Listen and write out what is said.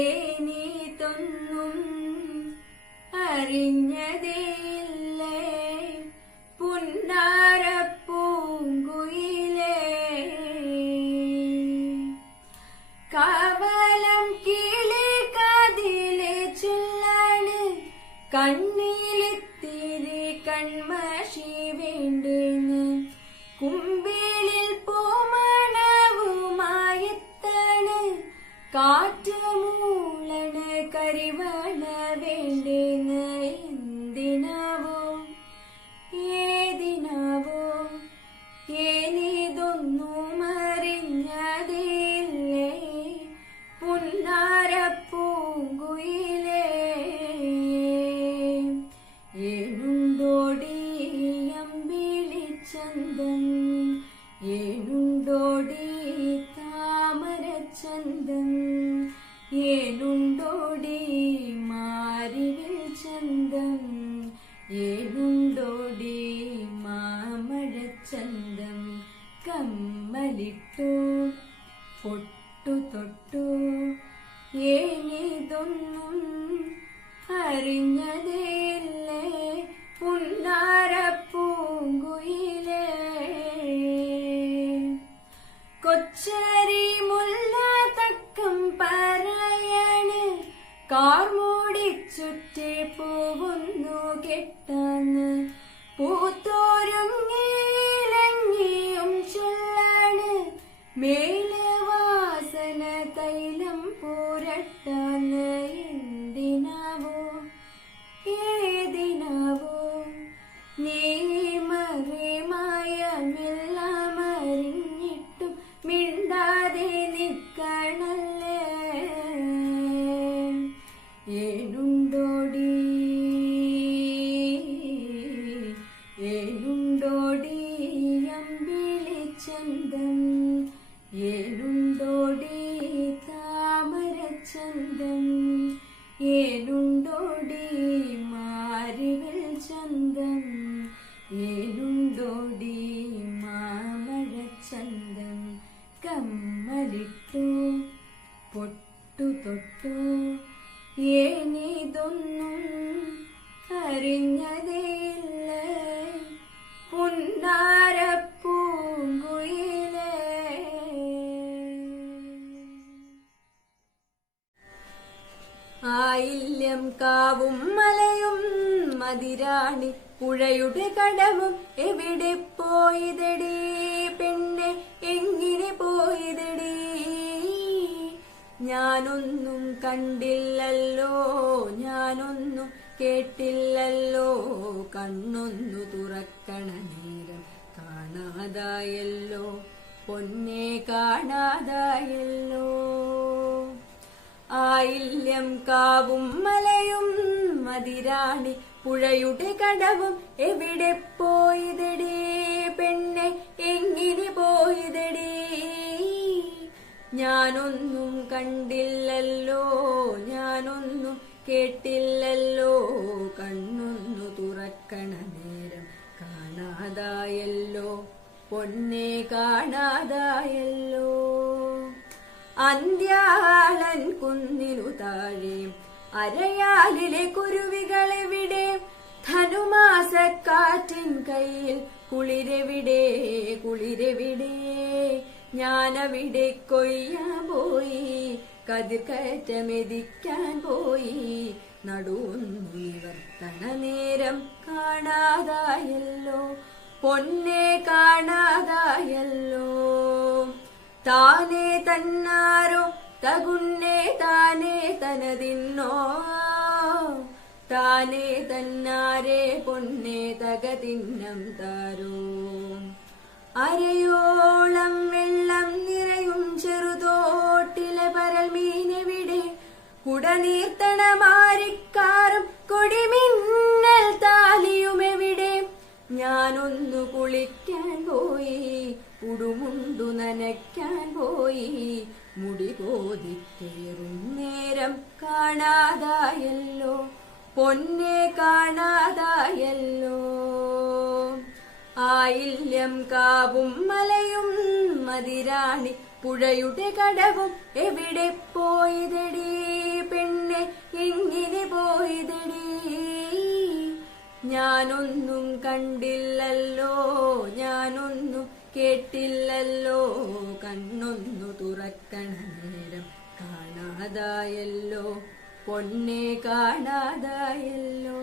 ഏനീതൊന്നും അറിഞ്ഞതേയില്ലേ പുന്നാരപ്പൂങ്കുയിലേ. കവലം കിളി കാതിലെ ചൊല്ലാണ് കണ്ണിലിത്തിരി കൺമഷി വേണ്ടെന്ന് കുമ്പിളിൽ പൂമണവുമായെത്താണ് കാറ്റ് മൂളണ കരിവണ വേണ്ടെന്ന് എന്തിനാവോ ഏതിനാവോ ഏനിതൊന്നും അറിഞ്ഞതേയില്ലേ പുന്നാരപ്പൂങ്കുയിലേ. ഏനുണ്ടോടി അമ്പിളിച്ചന്തം ഏനുണ്ടോടി താമരച്ചന്തം ഏനുണ്ടോടി മാരിവിൽ ചന്തം ഏനുണ്ടോടി മാമഴച്ചന്തം. കമ്മലിട്ടു പൊട്ടു തൊട്ടു ഏനിതൊന്നും അറിഞ്ഞതേയില്ലേ പുന്നാരപ്പൂങ്കുയിലേ. കൊച്ചരി മുല്ല തക്കം പറയണ് കാർമൂടി ചുറ്റി പൂവുന്നു കെട്ടാന്ന് പൂത്തോരുങ്ങിയിലങ്ങിയും ചൊല്ലാണ് മേല് വാസന തൈലം പൂരട്ടാന്ന് എന്തിനാവോ ഏതിനാവോ നീ മറിമായമെല്ലാം അറിഞ്ഞിട്ടും മിണ്ടാതെ നിക്കണല്ലേ. ഏനുണ്ടോടി ഏനുണ്ടോടി അമ്പിളിച്ചന്തം ഏനുണ്ടോടി താമരച്ചന്തം ഏനുണ്ടോടി മാരിവിൽ ചന്തം ഏനുണ്ടോടി മാമഴച്ചന്തം. കമ്മലിട്ടു പൊട്ടു തൊട്ടു ഏനിതൊന്നും അറിഞ്ഞതേയില്ലേ പുന്നാരപ്പൂങ്കുയിലേ. ആയില്യം കാവും മലയും മതിരാണി പുഴയുടെ കടവും എവിടെ പോയതെടി പെണ്ണെ എങ്ങനെ പോയതെടി. ഞാനൊന്നും കണ്ടില്ലല്ലോ ഞാനൊന്നും കേട്ടില്ലല്ലോ കണ്ണൊന്നു തുറക്കണ നേരം കാണാതായല്ലോ പൊന്നെ കാണാതായല്ലോ. ആയില്യം കാവും മലയും മതിരാണി പുഴയുടെ കടവും എവിടെ പോയതെടി പെണ്ണെ എങ്ങനെ പോയതെടി. ഞാനൊന്നും കണ്ടില്ലല്ലോ ഞാനൊന്നും കേട്ടില്ലല്ലോ കണ്ണൊന്നു തുറക്കണ നേരം കാണാതായല്ലോ പൊന്നെ കാണാതായല്ലോ. അന്ത്യാളൻ കുന്നിനു താഴെ അരയാലിലെ കുരുവികളെവിടെ ധനുമാസക്കാറ്റിൻ കയ്യിൽ കുളിരെവിടെ കുളിരെവിടെ. ഞാനവിടെ കൊയ്യാൻ പോയി കതിർ കയറ്റമെതിക്കാൻ പോയി നടുവൊന്നു നിവർത്തണ നേരം കാണാതായല്ലോ പൊന്നെ കാണാതായല്ലോ. താനേ തന്നാരോ തകുന്നേ താനേ തനതിന്നോ താനേ തന്നാരേ പൊന്നെ തകതിന്നം താരോ. അരയോളം വെള്ളം നിറയും ചെറുതോട്ടിലെ പരൽ മീനെവിടെ കുടനീർത്തണ മാരിക്കാറും കൊടിമിന്നൽ താലിയുമെവിടെ. ഞാനൊന്നു കുളിക്കാൻ പോയി ഉടുമുണ്ടു നനയ്ക്കാൻ പോയി മുടി കോതിക്കേറും നേരം കാണാതായല്ലോ പൊന്നെ കാണാതായല്ലോ. ആയില്യം കാവും മലയും മതിരാണി പുഴയുടെ കടവും എവിടെ പോയതെടീ പെണ്ണെ എങ്ങനെ പോയതെടീ ഞാനൊന്നും കണ്ടില്ലല്ലോ ഞാനൊന്നും കേട്ടില്ലല്ലോ കണ്ണൊന്നു തുറക്കണ നേരം കാണാതായല്ലോ പൊന്നെ കാണാതായല്ലോ